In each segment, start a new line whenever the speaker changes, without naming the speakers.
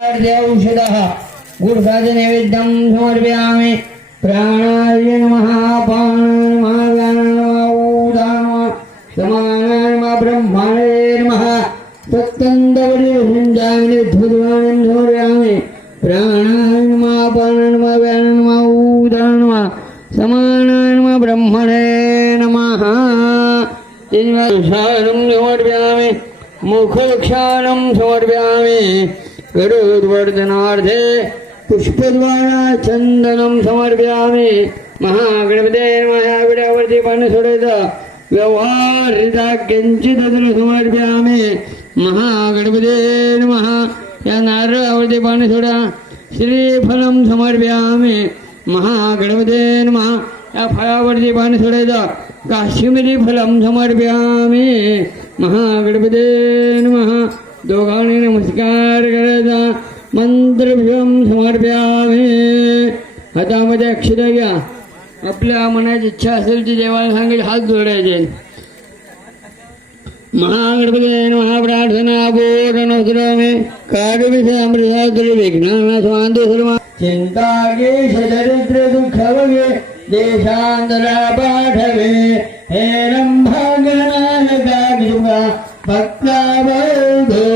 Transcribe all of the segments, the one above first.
औषधः गुरुसाधनैवेद्यं समर्पयामि। प्राणाय नमः ब्रह्माणे नमः सत्यन्तपरिसञ्जामिनि ध्वजवाणं समर्पयामि। प्राणाय नमः, पाणाय नमः मुखक्षानं समर्पयामि। गरुर्वर्धनार्धे पुष्पद्वारा चंदनम समर्प्यामि महागणपते महाविड्यावरती पाणी व्यवहारिता व्यवहाररिता किंचित समर्प्यामि। महागणपते महा या नारळावरती पाणी सोडा श्रीफलम समर्प्यामि। महागणपते महा या फळावरती पाणी सोडायचं काश्मीरी फलम समर्प्यामि। महागणपते महा दोघांनी नमस्कार करायचा मंत्रभ्यम समर्पयामी। हातामध्ये अक्षर घ्या आपल्या मनात इच्छा असेल ती देवाला सांगेल हात जोडायचे. महागणपती महाप्रार्थना पूर्णोत्तरामे कार्यविषय अमृताद्र विघ्नाना स्वांत सर्व चिंता गेश दरिद्र दुःख वगे देशांतरा पाठवे हे रंभागनायका कृपा भक्ता भोजवे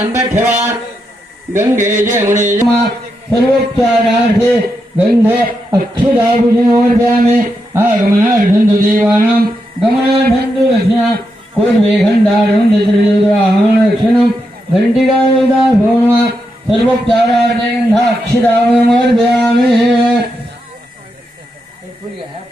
हे गंगे जमुने जमा, सर्वोपचारार्थे गंध अक्षदाभूषणोर्प्यामे आगमनार्थं तु देवानां गमनार्थं तु दक्षिणा पूर्वे खण्डारं चतुर्युगाहनक्षणं घण्टिकायुधा भोमा सर्वोपचारार्थे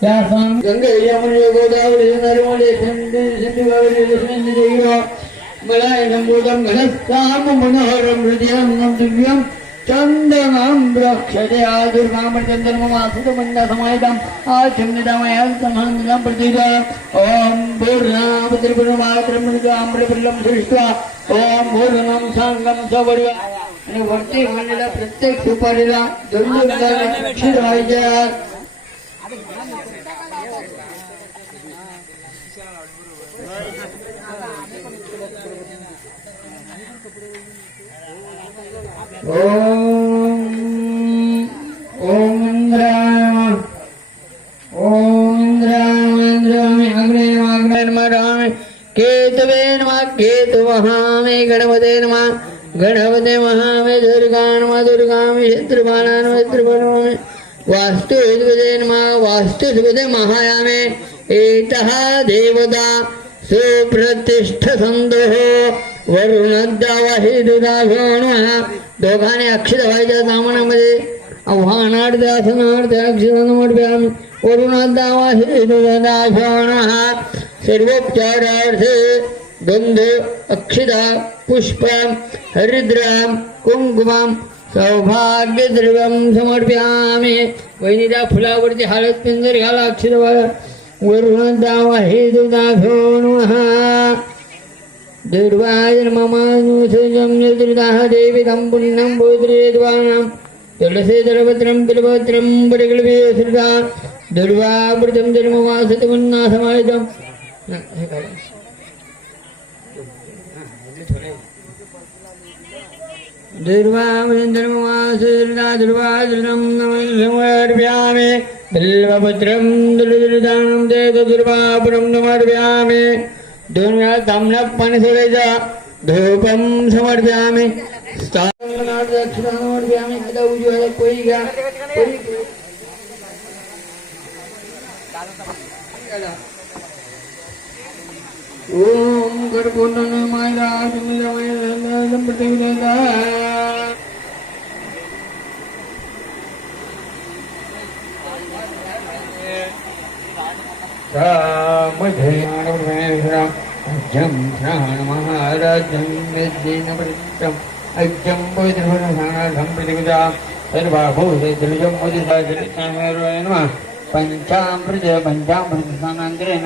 त्या सांग गंगे यमुने गोदावरी नर्मदे सिंधू सिंधू गौरी दशमी देवी मलायनम्बूतं घनस्तां मनोहरं हृदयं दिव्यं चन्दनं रक्षते आदुर्गामचन्द्रममासुतमण्डसमाहितम् आचिन्नितमयं समान्तं प्रतीक ॐ पूर्णापतिर्पूर्णमात्रमृगाम्रफलं दृष्ट्वा ॐ पूर्णं साङ्गं सवर्ग आणि वरती मांडलेल्या प्रत्येक सुपारीला दोन दोन केतवे नमः केतुमहामे गणपते नमः गणपते महामे दुर्गा नमः दुर्गामे शत्रुबाला नमः शत्रुबालामे वास्तुविद्वदे नमः वास्तुविद्वदे महायामे एतः देवता सुप्रतिष्ठ संदोह। वरुणद्दावाही दुधाघोणः दोघांनी अक्षर व्हायच्या दामनामध्ये आव्हानार्थ आसनार्थ अक्षरांमध्ये वरुणद्दावाही दुधाघोणः सर्वोपचारार्थे गंध अक्षिदा, पुष्प हरिद्राम कुंकुमम सौभाग्य द्रव्यम समर्प्यामी। वहिनी त्या फुलावरती हळद पिंजर घाला अक्षर हे दुधाघोणः दुर्वाय ममानुसजं निर्दाह देवी दम्पुनिनं बोध्रेद्वानां तुलसे दलभद्रं बिलभद्रं परिकल्पे श्रुता दुर्वामृतं जन्मवासतमन्नासमाहितं दुर्वामृतं जन्मवासुता दुर्वादृतं नमर्प्यामि बिल्वपुत्रं दुर्दानं देत दुर्वापुरं नमर्प्यामि दोन वेळा तांबण्यात पाणी सोडायचं धूपम समर्प्यामी समर्प्यामी आता उजव्याला पोळी घ्या पोळी ओम गणपुंडन मायरा सुमिरा मायरा दंपती विदा अज्जं श्रावण महाराजं यज्ञेन प्रतिष्ठम् अज्जं वैद्यभुरसानाथं प्रतिविदा सर्वाभूतद्रुजं मुदिता जलितामेरोय नमः पंचामृत पंचामृत स्नानांतरेण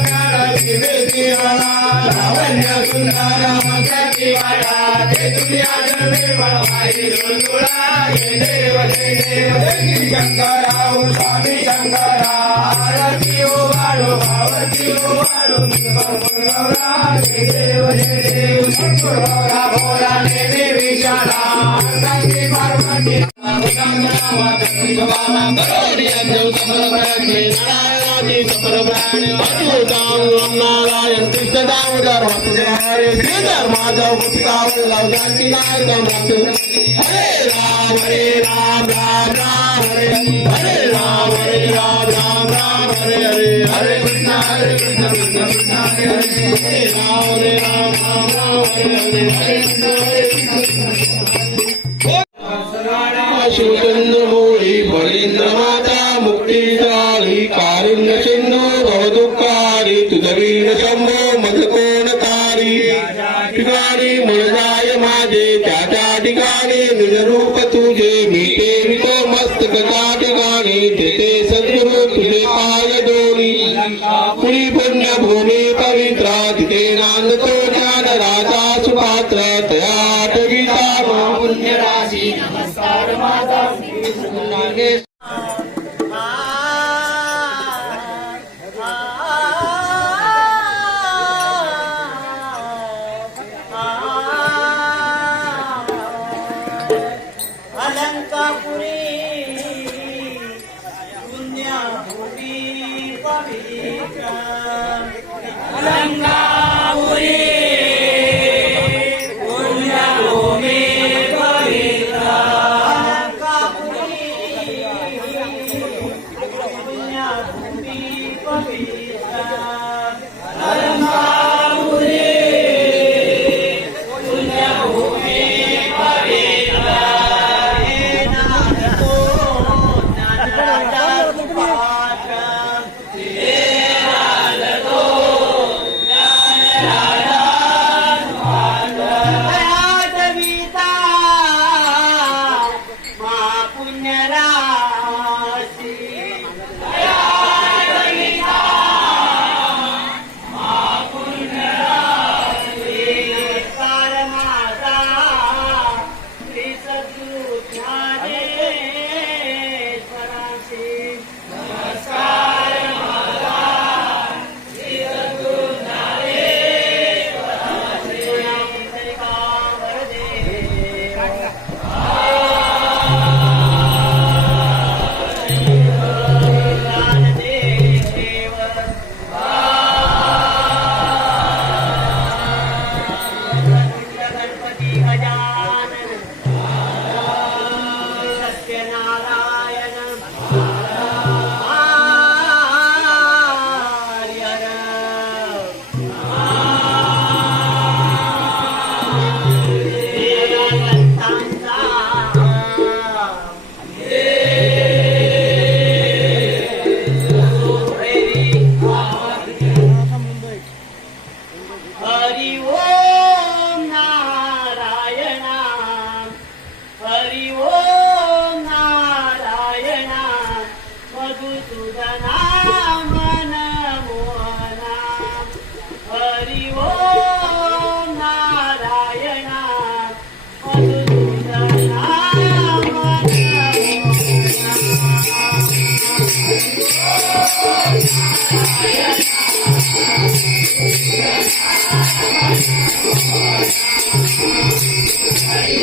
లావణ్య సుందర శంకరావు స్వామి శంకరా ఆరతి ఓ వాడు భావతి ఓ వాడు దేవ దేవ శంకరా భోరా దేవి విశాలా అంగీ పార్వతి గంగా మాత గౌరీ అందరూ కమల పరంగి నారాయణ अपानाय नमः
करता नारायण कृष्ण दामोदर श्रीधर माधव जानकी नायक हरे राम हरे राम राम राम हरे। हरे राम हरे राम राम राम हरे हरे। हरे कृष्ण हरे कृष्ण कृष्ण कृष्ण हरे हरे। हरे राम हरे राम राम राम हरे हरे। हरे कृष्ण हरे शिवचंद्रमौळी
Shabbat. Nara.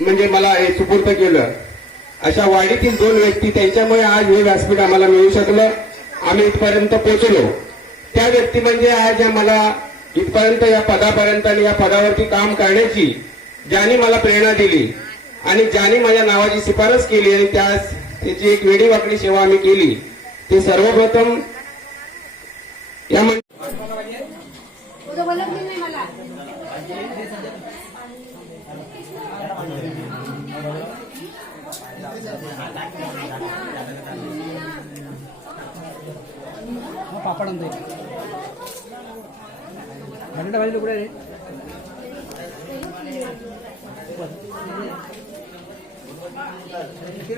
म्हणजे मला हे सुपूर्त केलं. अशा वाडीतील दोन व्यक्ती त्यांच्यामुळे आज हे व्यासपीठ आम्हाला मिळू शकलं. आम्ही इथपर्यंत पोहोचलो. त्या व्यक्ती म्हणजे आज या मला इथपर्यंत या पदापर्यंत आणि या पदावरती काम करण्याची ज्याने मला प्रेरणा दिली आणि ज्याने माझ्या नावाची शिफारस केली आणि त्यास त्याची एक वेडी वाकडी सेवा आम्ही केली ते सर्वप्रथम या
पापड थंड पाहिजे कुठे रे
किती